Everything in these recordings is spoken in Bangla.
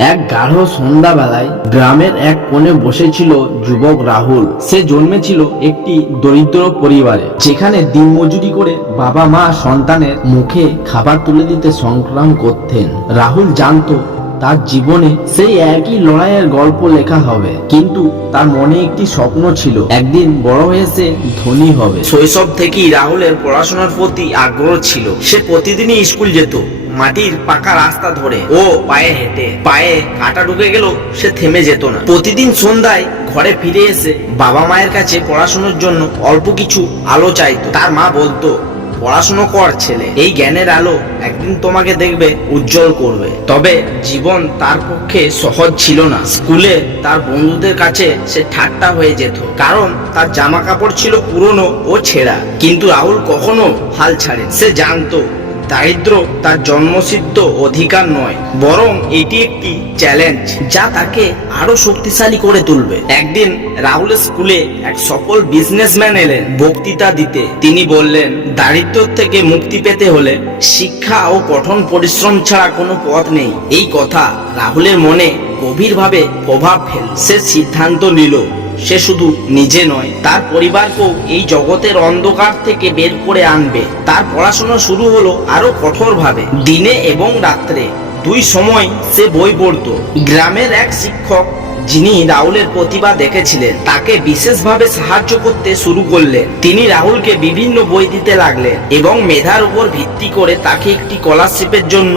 এক গাঢ় সন্ধ্যাবেলায় গ্রামের এক কোণে বসেছিল যুবক রাহুল। সে জন্মেছিল একটি দরিদ্র পরিবারে, যেখানে দিনমজুরি করে বাবা মা সন্তানের মুখে খাবার তুলে দিতে সংগ্রাম করতেন। রাহুল জানতো তার জীবনে সেই একই লড়াইয়ের গল্প লেখা হবে, কিন্তু তার মনে একটি স্বপ্ন ছিল, একদিন বড় হয়ে সে ধনী হবে। শৈশব থেকেই রাহুলের পড়াশোনার প্রতি আগ্রহ ছিল। সে প্রতিদিনই স্কুল যেত, মাটির পাকা রাস্তা ধরে ও পায়ে হেঁটে। পায়ে কাঁটা ঢুকে গেল সে থেমে যেত না। প্রতিদিন সন্ধ্যায় ঘরে ফিরে এসে বাবা মায়ের কাছে পড়াশোনার জন্য অল্প কিছু আলো চাইতো। তার মা বলতো, পড়াশোনা কর ছেলে, এই জ্ঞানের আলো একদিন তোমাকে দেখবে উজ্জ্বল করবে। তবে জীবন তার পক্ষে সহজ ছিল না। স্কুলে তার বন্ধুদের কাছে সে ঠাট্টা হয়ে যেত, কারণ তার জামা কাপড় ছিল পুরনো ও ছেঁড়া। কিন্তু রাহুল কখনো হাল ছাড়ে। সে জানতো দারিদ্র তার জন্মসিদ্ধ অধিকার নয়, বরং এটি একটি চ্যালেঞ্জ যা তাকে আরো শক্তিশালী করে তুলবে। একদিন রাহুলের স্কুলে এক সফল বিজনেসম্যান এলেন বক্তৃতা দিতে। তিনি বললেন, দারিদ্র থেকে মুক্তি পেতে হলে শিক্ষা ও কঠোর পরিশ্রম ছাড়া কোনো পথ নেই। এই কথা রাহুলের মনে গভীরভাবে প্রভাব ফেলল। সে সিদ্ধান্ত নিল সে শুধু নিজে নয়, তার পরিবারকেও এই জগতের অন্ধকার থেকে বের করে আনবে। তার পড়াশোনা শুরু হলো আরো কঠোরভাবে। দিনে এবং রাত্রে দুই সময় সে বই পড়ত। গ্রামের এক শিক্ষক, যিনি রাহুলের প্রতিভা দেখেছিলেন, তাকে বিশেষভাবে সাহায্য করতে শুরু করলেন। তিনি রাহুলকে বিভিন্ন বই দিতে লাগলেন এবং মেধার উপর ভিত্তি করে তাকে একটি স্কলারশিপের জন্য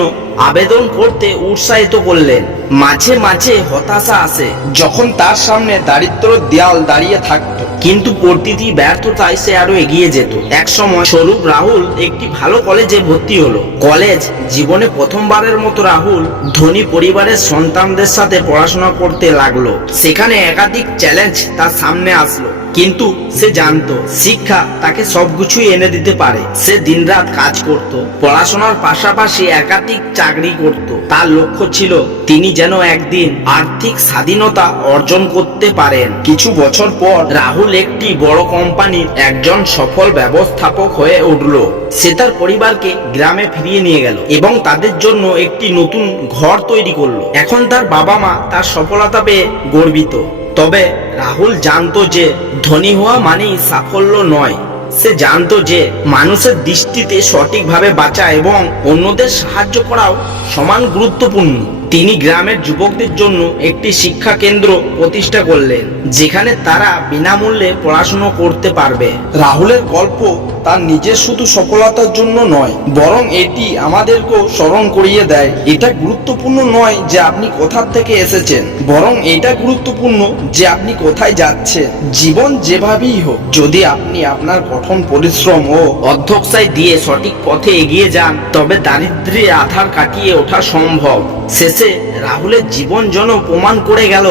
আবেদন করতে উৎসাহিত করলেন। মাঝে মাঝে হতাশা আসে যখন তার সামনে দারিদ্র্যের দেয়াল দাঁড়িয়ে থাকতো, কিন্তু প্রতিটি ব্যর্থতায় সে আরো এগিয়ে যেত। এক সময় স্বরূপ রাহুল একটি ভালো কলেজে ভর্তি হলো। কলেজ জীবনে প্রথমবারের মতো রাহুল ধনী পরিবারের সন্তানদের সাথে পড়াশোনা করতে লাগলো। সেখানে একাধিক চ্যালেঞ্জ তার সামনে আসলো, কিন্তু সে জানতো শিক্ষা তাকে সবকিছুই এনে দিতে পারে। সে দিনরাত কাজ করত, পড়াশোনার পাশাপাশি একাধিক চাকরি করত। তার লক্ষ্য ছিল তিনি যেন একদিন আর্থিক স্বাধীনতা অর্জন করতে পারেন। কিছু বছর পর রাহুল একটি বড় কোম্পানির একজন সফল ব্যবস্থাপক হয়ে উঠল। সে তার পরিবারকে গ্রামে ফিরিয়ে নিয়ে গেল এবং তাদের জন্য একটি নতুন ঘর তৈরি করলো। এখন তার বাবা মা তার সফলতা পেয়ে গর্বিত। তবে রাহুল জানতো যে ধনী হওয়া মানেই সাফল্য নয়। সে জানতো যে মানুষের দৃষ্টিতে সঠিকভাবে বাঁচা এবং অন্যদের সাহায্য করাও সমান গুরুত্বপূর্ণ। তিনি গ্রামের যুবকদের জন্য একটি শিক্ষা কেন্দ্র প্রতিষ্ঠা করলেন, যেখানে তারা বিনামূল্যে পড়াশোনা করতে পারবে। রাহুলের গল্প তার নিজের শুধু সফলতার জন্য নয়, বরং এটি আমাদেরকেও স্মরণ করিয়ে দেয় এটা গুরুত্বপূর্ণ নয় যে আপনি কোথা থেকে এসেছেন, বরং এটা গুরুত্বপূর্ণ যে আপনি কোথায় যাচ্ছেন। জীবন যেভাবেই হোক, যদি আপনি আপনার কঠোর পরিশ্রম ও অধ্যবসায় দিয়ে সঠিক পথে এগিয়ে যান, তবে দারিদ্র্যের আধার কাটিয়ে ওঠা সম্ভব। শেষে রাহুলের জীবন যেন প্রমাণ করে গেল,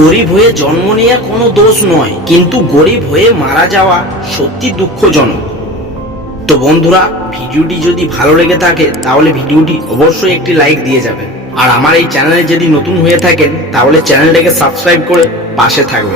গরিব হয়ে জন্ম নেওয়া কোনো দোষ নয়, কিন্তু গরিব হয়ে মারা যাওয়া সত্যি দুঃখজনক। তো বন্ধুরা, ভিডিওটি যদি ভালো লেগে থাকে তাহলে ভিডিওটি অবশ্যই একটি লাইক দিয়ে যাবেন। আর আমার এই চ্যানেলে যদি নতুন হয়ে থাকেন তাহলে চ্যানেলটাকে সাবস্ক্রাইব করে পাশে থাকবেন।